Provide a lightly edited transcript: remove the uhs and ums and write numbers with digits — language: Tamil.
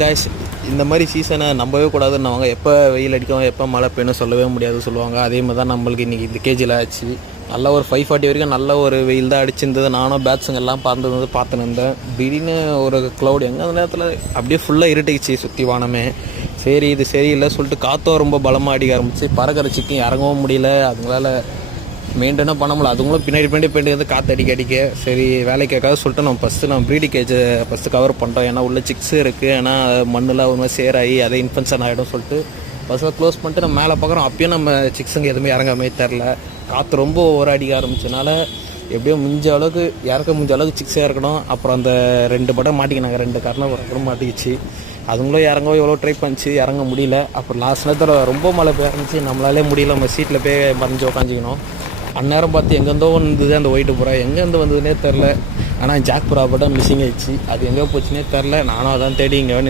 காய்ஸ், இந்த மாதிரி சீசனை நம்பவே கூடாதுன்னுவாங்க. எப்போ வெயில் அடிக்கும் எப்போ மழை பெய்யணும் சொல்லவே முடியாது சொல்லுவாங்க. அதே மாதிரி தான் நம்மளுக்கு இன்றைக்கி இந்த கேஜியில் ஆச்சு. நல்ல ஒரு 5:40 வரைக்கும் நல்ல ஒரு வெயில் தான் அடிச்சிருந்தது. நானும் பேட்ஸுங்க எல்லாம் பார்த்துன்னு இருந்தேன். திடீர்னு ஒரு க்ளவுட் எங்கே அந்த நேரத்தில் அப்படியே ஃபுல்லாக இருட்டிச்சு சுற்றி வானமே. சரி இது சரியில்லை சொல்லிட்டு காற்றும் ரொம்ப பலமாக அடிக்க ஆரம்பிச்சு. பறக்கிற சிக்கும் இறங்கவும் முடியல, அதுங்களால் மெயின்டைனாக பண்ண முடியல. அதுங்களும் பின்னாடி போயிட்டு வந்து காற்று அடிக்க சரி வேலை கேட்காது சொல்லிட்டு நம்ம ப்ரீடி கேஜை ஃபஸ்ட்டு கவர் பண்ணுறோம். ஏன்னா உள்ள சிக்ஸ் இருக்குது, ஏன்னா மண்ணெலாம் ஒரு மாதிரி சேராகி அதே இன்ஃபெக்ஷன் ஆகிடும் சொல்லிட்டு ஃபஸ்ட்டில் க்ளோஸ் பண்ணிட்டு நம்ம மேலே பார்க்குறோம். அப்பயும் நம்ம சிக்ஸுங்க எதுவுமே இறங்காமே தெரில. காற்று ரொம்ப ஓவர் அடிக்க ஆரம்பிச்சனால எப்படியோ முடிஞ்ச அளவுக்கு சிக்ஸாக இருக்கணும். அப்புறம் அந்த 2 படம் மாட்டிக்கினாங்க, 2 கர்ணம் மாட்டிக்கிச்சு. அதுங்களும் இறங்கவும் எவ்வளோ ட்ரை பண்ணிச்சு, இறங்க முடியல. அப்புறம் லாஸ்ட் நேரத்தில் ரொம்ப மழை பெய்ய ஆரம்பிச்சு, நம்மளாலே முடியல. நம்ம சீட்டில் போய் மறைஞ்சு உக்காஞ்சிக்கணும். அந்நேரம் பார்த்து எங்கேருந்தோ வந்தது அந்த ஒயிட்டு புறா, எங்கேருந்து வந்ததுன்னே தெரில. ஆனால் ஜாக் புறா பட்டம் மிஸ்ஸிங் ஆயிடுச்சு. அது எங்கே போச்சுன்னே தெரில. நானும் அதான் தேடி இங்கே